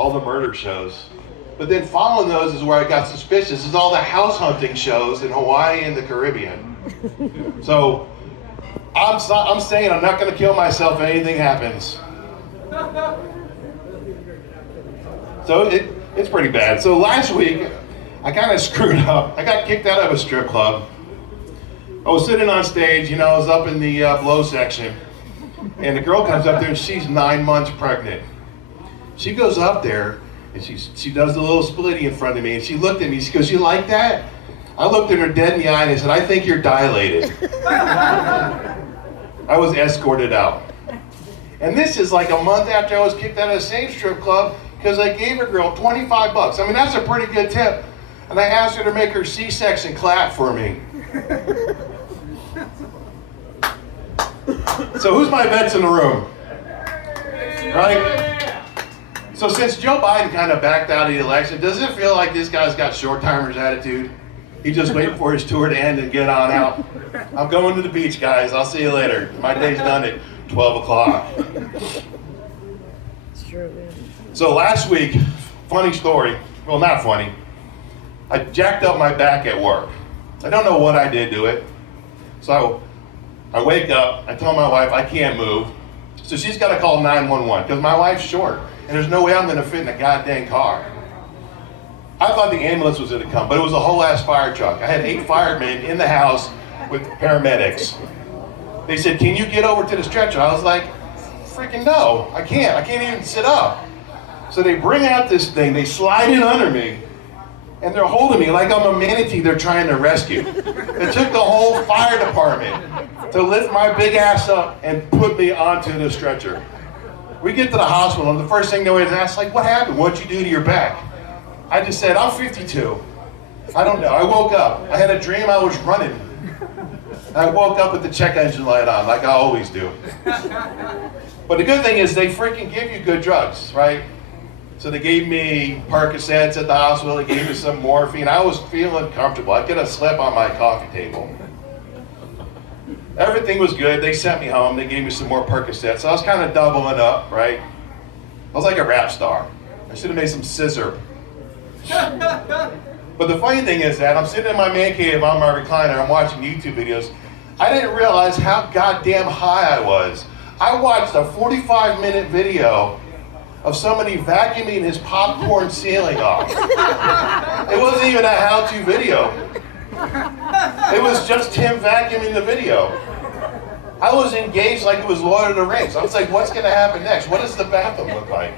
all the murder shows. But then following those is where I got suspicious, is all the house hunting shows in Hawaii and the Caribbean. So I'm saying I'm not going to kill myself if anything happens. So it's pretty bad. So last week, I kind of screwed up. I got kicked out of a strip club. I was sitting on stage, I was up in the blow section, and the girl comes up there and she's 9 months pregnant. She goes up there and she does the little splitty in front of me, and she looked at me, she goes, "You like that?" I looked at her dead in the eye and I said, "I think you're dilated." I was escorted out. And this is like a month after I was kicked out of the same strip club because I gave a girl $25. I mean, that's a pretty good tip. And I asked her to make her C-section clap for me. So who's my vets in the room? Right? So since Joe Biden kind of backed out of the election, does it feel like this guy's got short-timers attitude? He just waiting for his tour to end and get on out. I'm going to the beach, guys. I'll see you later. My day's done at 12 o'clock. It's true, man. So last week, funny story. Well, not funny. I jacked up my back at work. I don't know what I did to it. So I wake up, I tell my wife I can't move. So she's got to call 911 because my wife's short and there's no way I'm going to fit in a goddamn car. I thought the ambulance was going to come, but it was a whole ass fire truck. I had 8 firemen in the house with paramedics. They said, "Can you get over to the stretcher?" I was like, freaking no, I can't. I can't even sit up. So they bring out this thing, they slide it under me, and they're holding me like I'm a manatee they're trying to rescue. It took the whole fire department to lift my big ass up and put me onto the stretcher. We get to the hospital, and the first thing they always ask, like, "What happened? What'd you do to your back?" I just said, "I'm 52. I don't know." I woke up. I had a dream I was running. I woke up with the check engine light on, like I always do. But the good thing is they freaking give you good drugs, right? So they gave me Percocets at the hospital. They gave me some morphine. I was feeling comfortable. I could have slept on my coffee table. Everything was good. They sent me home. They gave me some more Percocets. So I was kind of doubling up, right? I was like a rap star. I should have made some scissor. But the funny thing is that I'm sitting in my man cave on my recliner, I'm watching YouTube videos. I didn't realize how goddamn high I was. I watched a 45-minute video of somebody vacuuming his popcorn ceiling off. It wasn't even a how-to video. It was just him vacuuming the video. I was engaged like it was Lord of the Rings. I was like, what's gonna happen next? What does the bathroom look like?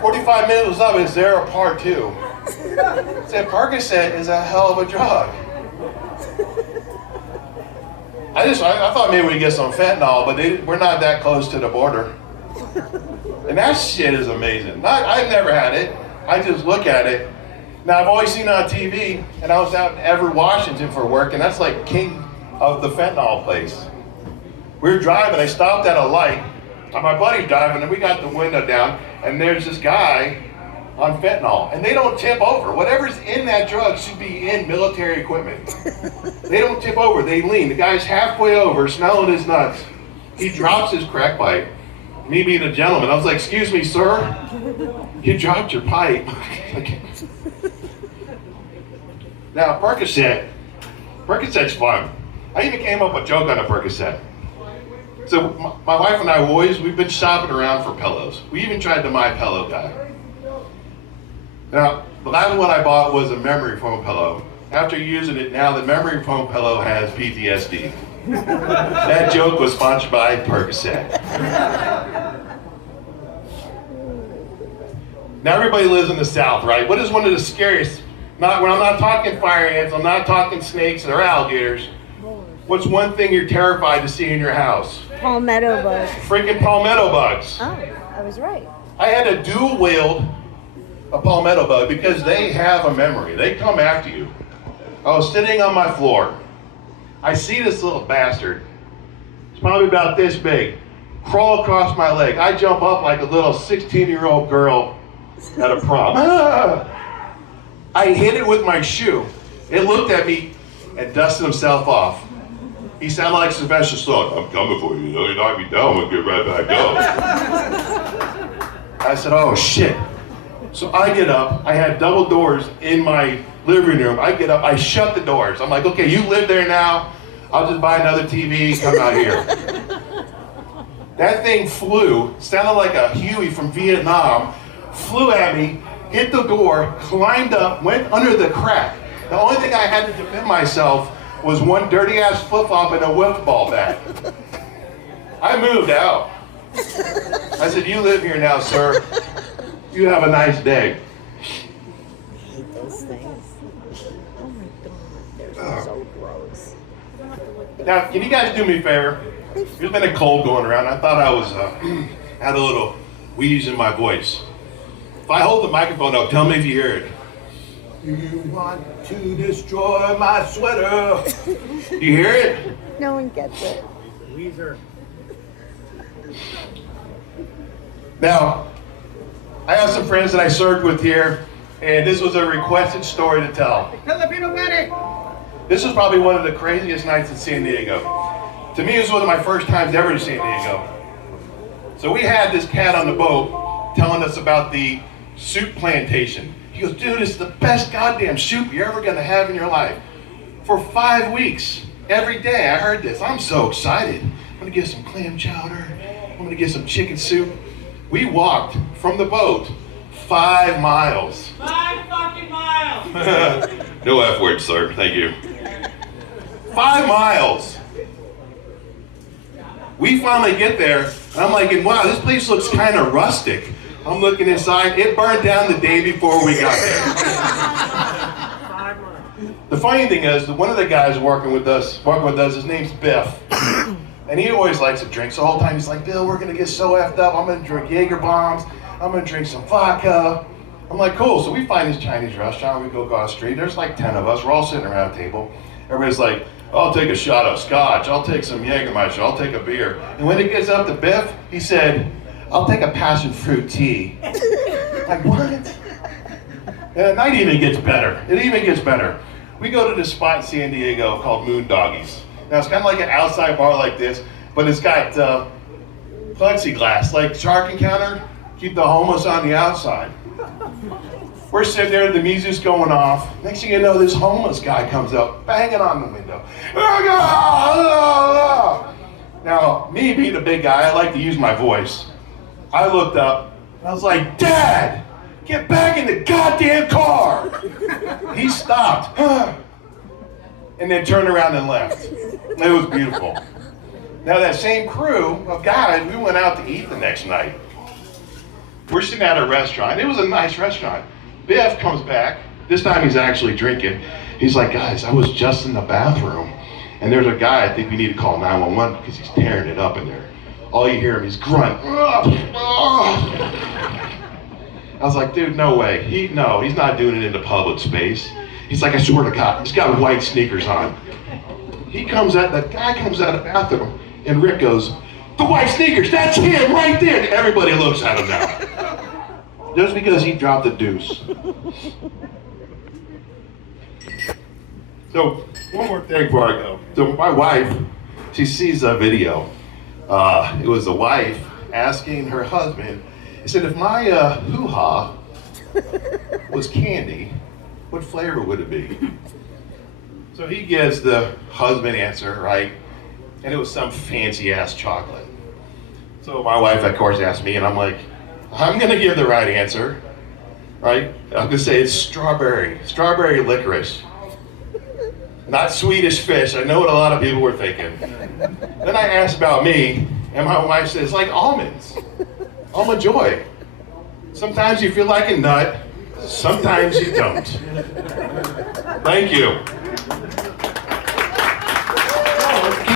45 minutes was up, is there a part 2? I said, Percocet is a hell of a drug. I thought maybe we'd get some fentanyl, but we're not that close to the border. And that shit is amazing. I've never had it. I just look at it. Now, I've always seen it on TV, and I was out in Everett, Washington for work, and that's like king of the fentanyl place. We were driving, I stopped at a light, and my buddy's driving, and we got the window down, and there's this guy on fentanyl, and they don't tip over. Whatever's in that drug should be in military equipment. They don't tip over, they lean. The guy's halfway over, smelling his nuts. He drops his crack pipe. Me being a gentleman, I was like, "Excuse me, sir, you dropped your pipe." Now, Percocet's fun. I even came up with a joke on a Percocet. So my wife and I we've been shopping around for pillows. We even tried the My Pillow guy. Now, the last one I bought was a memory foam pillow. After using it, now the memory foam pillow has PTSD. That joke was sponsored by Percocet. Now everybody lives in the South, right? What is one of the scariest, when I'm not talking fire ants, I'm not talking snakes or alligators, what's one thing you're terrified to see in your house? Palmetto bugs. Freaking palmetto bugs. Oh, I was right. I had to dual wield a palmetto bug because they have a memory. They come after you. I was sitting on my floor. I see this little bastard. It's probably about this big. Crawl across my leg. I jump up like a little 16-year-old girl at a prom. Ah! I hit it with my shoe. It looked at me and dusted himself off. He sounded like Sylvester Stallone. "I'm coming for you. You knock me down, we'll get right back up." I said, "Oh shit." So I get up, I had double doors in my living room. I get up, I shut the doors. I'm like, okay, you live there now. I'll just buy another TV, come out here. That thing flew, sounded like a Huey from Vietnam, flew at me, hit the door, climbed up, went under the crack. The only thing I had to defend myself was one dirty ass flip-flop and a whip ball bat. I moved out. I said, you live here now, sir. You have a nice day. I hate those things. Oh my god, they're so gross. Now, can you guys do me a favor? There's been a cold going around. I thought I was had a little wheeze in my voice. If I hold the microphone up, tell me if you hear it. You want to destroy my sweater? Do you hear it? No one gets it. Weezer. Now, I have some friends that I served with here, and this was a requested story to tell. Filipino wedding. This was probably one of the craziest nights in San Diego. To me, it was one of my first times ever to San Diego. So we had this cat on the boat telling us about the soup plantation. He goes, dude, it's the best goddamn soup you're ever gonna have in your life. For 5 weeks, every day I heard this. I'm so excited. I'm gonna get some clam chowder. I'm gonna get some chicken soup. We walked from the boat 5 miles. 5 fucking miles. No F word, sir. Thank you. 5 miles. We finally get there, and I'm like, wow, this place looks kind of rustic. I'm looking inside. It burned down the day before we got there. 5 miles. The funny thing is, that one of the guys working with us, his name's Biff. And he always likes to drink. So the whole time he's like, Bill, we're gonna get so effed up. I'm gonna drink Jaeger bombs. I'm gonna drink some vodka. I'm like, cool. So we find this Chinese restaurant. We go across the street. There's like 10 of us. We're all sitting around a table. Everybody's like, I'll take a shot of scotch. I'll take some Jägermeister. I'll take a beer. And when it gets up to Biff, he said, I'll take a passion fruit tea. Like, what? And the night even gets better. It even gets better. We go to this spot in San Diego called Moon Doggies. Now, it's kind of like an outside bar like this, but it's got plexiglass, like Shark Encounter. Keep the homeless on the outside. We're sitting there, the music's going off. Next thing you know, this homeless guy comes up, banging on the window. Now, me being a big guy, I like to use my voice. I looked up, and I was like, Dad, get back in the goddamn car. He stopped, and then turned around and left. It was beautiful. Now, that same crew of guys, we went out to eat the next night. We're sitting at a restaurant. It was a nice restaurant. Biff comes back. This time he's actually drinking. He's like, guys, I was just in the bathroom, and there's a guy, I think we need to call 911 because he's tearing it up in there. All you hear him is grunt. I was like, dude, no way. He's not doing it in the public space. He's like, I swear to God, he's got white sneakers on. The guy comes out of the bathroom, and Rick goes, the white sneakers, that's him right there. And everybody looks at him now. Just because he dropped a deuce. So, one more thing before I go. So, my wife, she sees a video. It was a wife asking her husband, he said, if my hoo-ha was candy, what flavor would it be? So he gives the husband answer, right? And it was some fancy ass chocolate. So my wife, of course, asked me, and I'm like, I'm gonna give the right answer, right? I'm gonna say it's strawberry licorice. Not Swedish fish. I know what a lot of people were thinking. Then I asked about me, and my wife said, it's like almonds. Almond Joy. Sometimes you feel like a nut, sometimes you don't. Thank you.